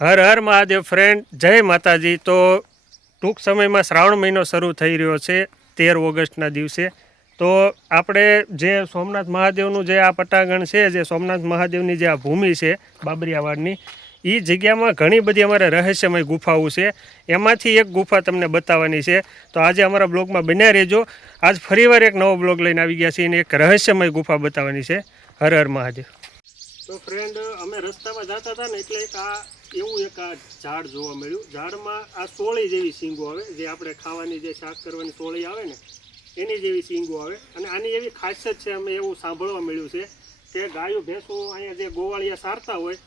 Har Har Mahadev friend, જય માતાજી. તો ટૂંક સમયમાં શ્રાવણ મહિનો શરૂ થઈ રહ્યો છે 13 ઓગસ્ટના દિવસે. તો આપણે જે સોમનાથ મહાદેવનું જે આ પટાગણ છે, જે સોમનાથ મહાદેવની જે આ ભૂમિ છે બાબરિયાવાડની, એ જગ્યામાં ઘણી બધી અમારે રહસ્યમય ગુફાઓ છે. એમાંથી એક ગુફા તમને બતાવવાની છે. તો આજે અમારા બ્લોગમાં બન્યા રહેજો. આજ ફરીવાર એક નવો બ્લોગ લઈને આવી ગયા છીએ અને એક રહસ્યમય ગુફા બતાવવાની છે. હર હર મહાદેવ. તો ફ્રેન્ડ, અમે રસ્તામાં જતા હતા ને એટલે એક આ ઝાડ જોવા મળ્યું. ઝાડમાં આ સોળી જેવી શીંગો આવે, જે આપણે ખાવાની જે શાક કરવાની સોળી આવે ને એની જેવી શીંગો આવે. અને આની એવી ખાસિયત છે, અમે એવું સાંભળવા મળ્યું છે કે ગાયું ભેંસો અહીંયા જે ગોવાળિયા સારતા હોય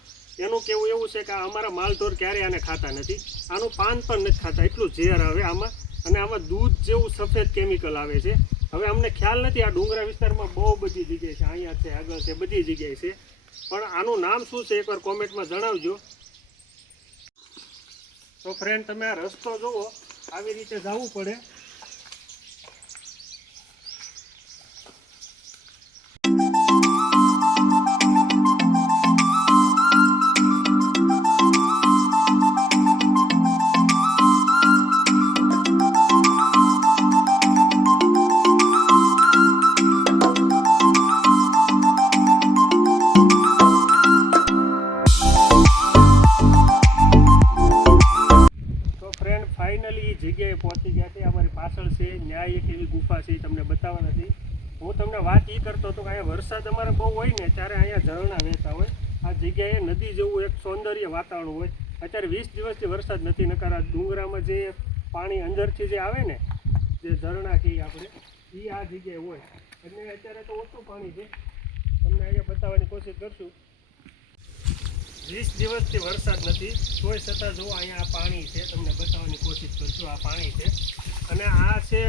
એનું કેવું એવું છે કે અમારા માલઢોર ક્યારેય આને ખાતા નથી. આનું પાન પણ નથી ખાતા, એટલું ઝેર આવે આમાં. અને આમાં દૂધ જેવું સફેદ કેમિકલ આવે છે. હવે અમને ખ્યાલ નથી, આ ડુંગરા વિસ્તારમાં બહુ બધી જગ્યાએ છે, અહીંયા છે, આગળ છે, બધી જગ્યાએ છે. પણ આનું નામ શું છે એકવાર કોમેન્ટમાં જણાવજો. તો ફ્રેન્ડ, તમે આ રસ્તો જુઓ, આવી રીતે જવું પડે. ફાઇનલી જગ્યાએ પહોંચી ગયા છે. અમારી પાછળ છે ન્યાય એક એવી ગુફા છે, તમને બતાવવા નથી. હું તમને વાત એ કરતો હતો કે અહીંયા વરસાદ અમારે બહુ હોય ને ત્યારે અહીંયા ઝરણા વહેતા હોય. આ જગ્યાએ નદી જેવું એક સૌંદર્ય વાતાવરણ હોય. અત્યારે 20 દિવસથી વરસાદ નથી, નકાર આ ડુંગરામાં જે પાણી અંદરથી જે આવે ને, જે ઝરણા કહીએ આપણે, એ આ જગ્યાએ હોય. એટલે અત્યારે તો ઓછું પાણી છે, તમને અહીંયા બતાવવાની કોશિશ કરશું. 20 દિવસથી વરસાદ નથી, તોય છતાં જો અહીંયા આ પાણી છે, તમને બતાવવાની કોશિશ કરશું. આ પાણી છે અને આ છે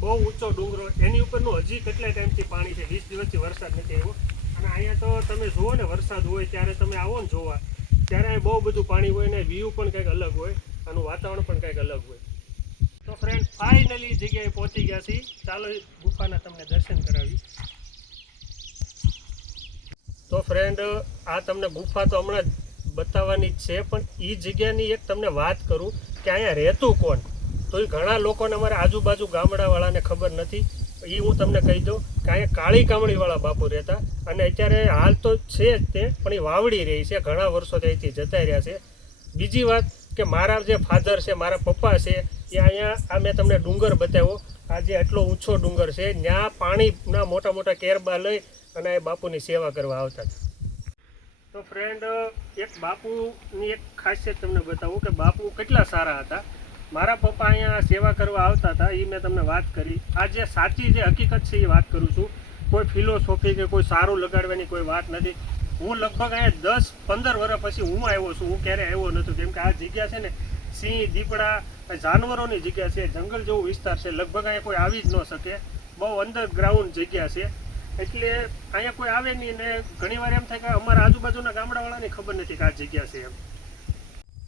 બહુ ઊંચો ડુંગરો, એની ઉપરનું હજી કેટલા ટાઈમથી પાણી છે. 20 દિવસથી વરસાદ નથી આવ્યો. અને અહીંયા તો તમે જુઓ ને, વરસાદ હોય ત્યારે તમે આવો ને જોવા, ત્યારે અહીં બહુ બધું પાણી હોય ને વ્યૂ પણ કંઈક અલગ હોય, આનું વાતાવરણ પણ કંઈક અલગ હોય. તો ફ્રેન્ડ, ફાઇનલી જગ્યાએ પહોંચી ગયા છીએ. ચાલો ગુફાના તમને દર્શન કરાવી. તો ફ્રેન્ડ, આ તમને ગુફા તો હમણાં બતાવવાની જ છે, પણ એ જગ્યાની એક તમને વાત કરું કે અહીંયા રહેતું કોણ. તો એ ઘણા લોકોને અમારા આજુબાજુ ગામડાવાળાને ખબર નથી. એ હું તમને કહી દઉં કે અહીંયા કાળી કામળીવાળા બાપુ રહેતા. અને અત્યારે હાલ તો છે જ તે, પણ એ વાવડી રહી છે, ઘણા વર્ષો ત્યાંથી જતા રહ્યા છે. બીજી વાત કે મારા જે ફાધર છે, મારા પપ્પા છે, એ અહીંયા આ મેં તમને ડુંગર બતાવ્યો, આ જે આટલો ઊંચો ડુંગર છે, ત્યાં પાણીના મોટા મોટા કેરબા લઈ અને એ બાપુની સેવા કરવા આવતા હતા. તો ફ્રેન્ડ, એક બાપુની એક ખાસિયત તમને બતાવું કે બાપુ કેટલા સારા હતા. મારા પપ્પા અહીંયા સેવા કરવા આવતા હતા, એ મેં તમને વાત કરી. આ જે સાચી જે હકીકત છે એ વાત કરું છું. કોઈ ફિલોસોફી કે કોઈ સારું લગાડવાની કોઈ વાત નથી. હું લગભગ અહીંયા 10-15 વર્ષ પછી હું આવ્યો છું, હું ક્યારે આવ્યો નહોતો. કેમ કે આ જગ્યા છે ને, સિંહ, દીપડા, જાનવરોની જગ્યા છે, જંગલ જેવો વિસ્તાર છે. લગભગ અહીંયા કોઈ આવી જ ન શકે, બહુ અંડરગ્રાઉન્ડ જગ્યા છે. એટલે અહીંયા કોઈ આવે નહીં. ને ઘણી વાર એમ થાય કે અમારા આજુબાજુના ગામડાવાળાને ખબર નથી કે આ જગ્યા છે એમ.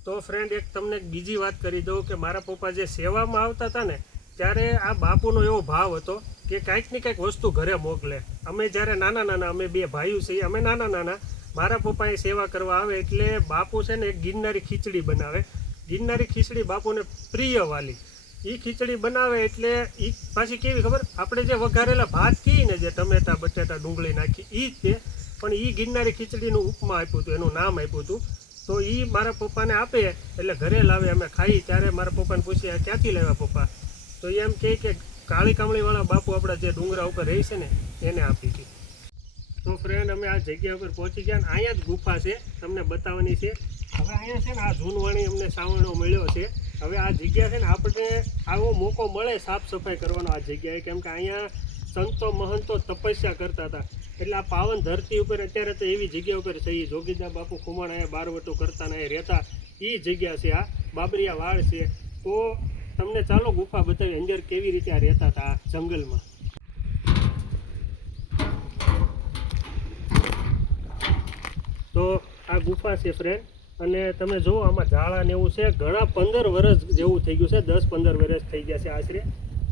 તો ફ્રેન્ડ, એક તમને બીજી વાત કરી દઉં કે મારા પપ્પા જે સેવામાં આવતા હતા ને, ત્યારે આ બાપુનો એવો ભાવ હતો કે કાંઈક ને કાંઈક વસ્તુ ઘરે મોકલે. અમે જ્યારે નાના નાના, અમે 2 ભાઈઓ છીએ, અમે નાના નાના, મારા પપ્પા એ સેવા કરવા આવે એટલે બાપુ છે ને એક ગિરનારી ખીચડી બનાવે. ગિરનારી ખીચડી બાપુને પ્રિય વાલી. એ ખીચડી બનાવે એટલે એ પાછી કેવી ખબર, આપણે જે વઘારેલા ભાત કહીએ ને, જે ટમેટા બટેટા ડુંગળી નાખી, એ જ તે. પણ એ ગિરનારી ખીચડીનું ઉપમા આપ્યું હતું, એનું નામ આપ્યું હતું. તો એ મારા પપ્પાને આપે એટલે ઘરે લાવે, અમે ખાઈ. ત્યારે મારા પપ્પાને પૂછીએ ક્યાંથી લાવ્યા પપ્પા, તો એમ કહે કે કાળી કામળીવાળા બાપુ આપણા જે ડુંગરા ઉપર રહે છે ને એને આપી હતી. તો ફ્રેન્ડ, અમે આ જગ્યા ઉપર પહોંચી ગયા ને અહીંયા જ ગુફા છે, તમને બતાવવાની છે. હવે અહીંયા છે ને આ જૂનવાણી અમને સાવરણો મળ્યો છે. હવે આ જગ્યા છે ને, આપણે આવો મોકો મળે સાફ સફાઈ કરવાનો આ જગ્યાએ. કેમ કે અહીંયા સંતો મહંતો તપસ્યા કરતા હતા. એટલે આ પાવન ધરતી ઉપર અત્યારે તો એવી જગ્યા ઉપર છે, જોગીદાસ બાપુ ખુમાણા બારવટો કરતા ને રહેતા, એ જગ્યા છે. આ બાબરિયા વાડ છે. તો તમને ચાલો ગુફા બતાવી અંદર કેવી રીતે આ રહેતા હતા આ જંગલમાં. તો આ ગુફા છે ફ્રેન્ડ, અને તમે જુઓ આમાં ઝાડા ને એવું છે. ઘણા 15 વર્ષ જેવું થઈ ગયું છે, 10-15 વર્ષ થઈ ગયા છે આશરે.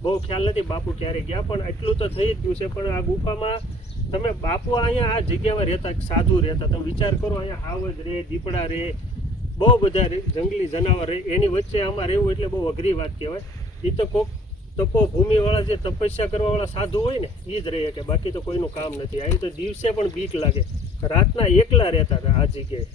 બહુ ખ્યાલ નથી બાપુ ક્યારે ગયા, પણ એટલું તો થઈ જ ગયું છે. પણ આ ગુફામાં તમે બાપુ અહીંયા આ જગ્યામાં રહેતા, સાધુ રહેતા. તમે વિચાર કરો, અહીંયા હાવજ રહે, દીપડા રહે, બહુ બધા જંગલી જનાવર રહે, એની વચ્ચે આમાં રહેવું એટલે બહુ અઘરી વાત કહેવાય. એ તો કોક તપોભૂમિવાળા જે તપસ્યા કરવાવાળા સાધુ હોય ને એ જ રહે, કે બાકી તો કોઈનું કામ નથી. અહીં તો દિવસે પણ બીક લાગે, રાતના એકલા રહેતા હતા આ જગ્યાએ.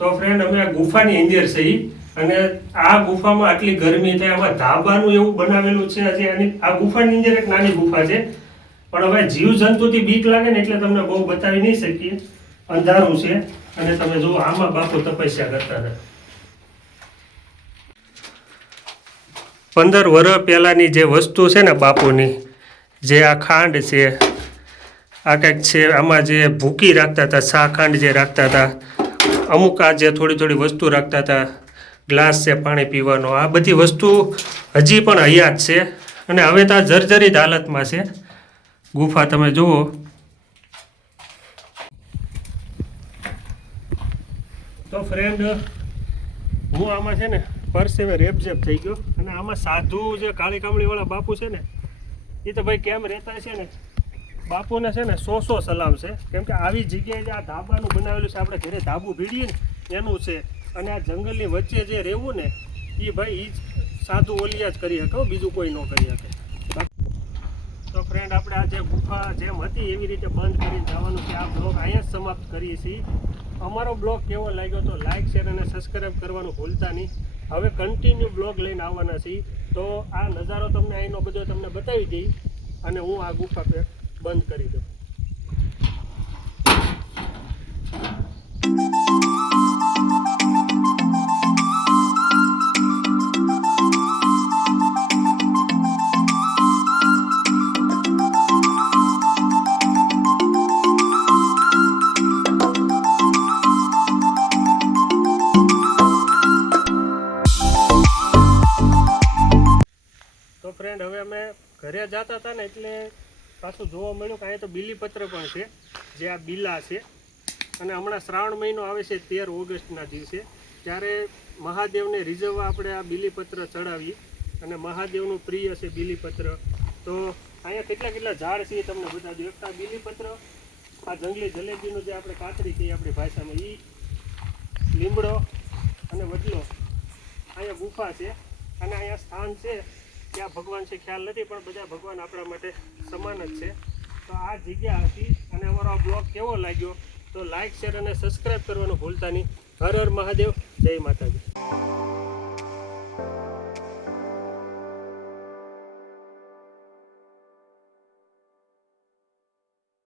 તો ફ્રેન્ડ અમે આ ગુફાની અંદર છે અને આ ગુફામાં આટલી ગરમી થાય, આમાં ધાબાનું એવું બનાવેલું છે. હજી આ ગુફાની અંદર એક નાની ગુફા છે, પણ હવે જીવજંતુથી બીક લાગે ને એટલે તમને બહુ બતાવી નહીં શકીએ, અંધારું છે. અને તમે જુઓ આમાં બાપુ તપસ્યા કરતા હતા. 15 વર્ષ પહેલાની જે વસ્તુ છે ને બાપુની, જે આ ખાંડ છે, આ કંઈક છે, આમાં જે ભૂકી રાખતા હતા, શા ખાંડ જે રાખતા હતા, અમુક આ જે થોડી થોડી વસ્તુ રાખતા હતા, ગ્લાસ છે પાણી પીવાનો, આ બધી વસ્તુ હજી પણ હયાત છે. અને હવે તો આ જર્જરિત હાલતમાં છે ગુફા. તમે જુઓ, તો ફ્રેન્ડ હું આમાં છે ને પરસેવે રેપઝેપ થઈ ગયો. અને આમાં સાધુ જે કાળી કામળીવાળા બાપુ છે ને, એ તો ભાઈ કેમ રહેતા છે ને, બાપુને છે ને 100 સલામ છે. કેમ કે આવી જગ્યાએ જે આ ધાબાનું બનાવેલું છે, આપણે ઘરે ધાબુ ભીડીએ ને એનું છે. અને આ જંગલની વચ્ચે જે રહેવું ને, એ ભાઈ એ જ સાધુ ઓલિયા જ કરી શકે, બીજું કોઈ ન કરી શકે. તો ફ્રેન્ડ આપણે આ જે ગુફા જેમ હતી એવી રીતે બંધ કરી જવાનું છે. આ બ્લોગ અહીંયા જ સમાપ્ત કરીએ છીએ. અમારો બ્લોગ કેવો લાગ્યો તો લાઇક, શેર અને સબસ્ક્રાઈબ કરવાનું ભૂલતા નહીં. હવે કન્ટિન્યુ બ્લોગ લઈને આવવાના છીએ. તો આ નજારો તમને અહીંનો બધો તમને બતાવી દઈ અને હું આ ગુફા પર બંધ કરી દઉં. તો ફ્રેન્ડ હવે અમે ઘરે જતા હતા ને એટલે પાછું જોવા મળ્યું કે અહીંયા તો બીલીપત્ર પણ છે, જે આ બીલા છે. અને હમણાં શ્રાવણ મહિનો આવે છે 13 ઓગસ્ટના દિવસે, ત્યારે મહાદેવને રીઝવવા આપણે આ બીલીપત્ર ચડાવીએ. અને મહાદેવનું પ્રિય છે બીલીપત્ર. તો અહીંયા કેટલા કેટલા ઝાડ છે એ તમને બતાવી દઉં. એક આ બીલીપત્ર, આ જંગલી જલેબીનું જે આપણે કાતરી કહીએ આપણી ભાષામાં, એ લીમડો અને વડલો. અહીંયા ગુફા છે અને અહીંયા સ્થાન છે. ક્યાં ભગવાન છે ખ્યાલ નથી, પણ બધા ભગવાન આપણા માટે સમાન જ છે. તો આ જગ્યા હતી. અને અમારો આ બ્લોગ કેવો લાગ્યો તો લાઇક, શેર અને સબસ્ક્રાઈબ કરવાનું ભૂલતા નહીં. હર હર મહાદેવ, જય માતાજી.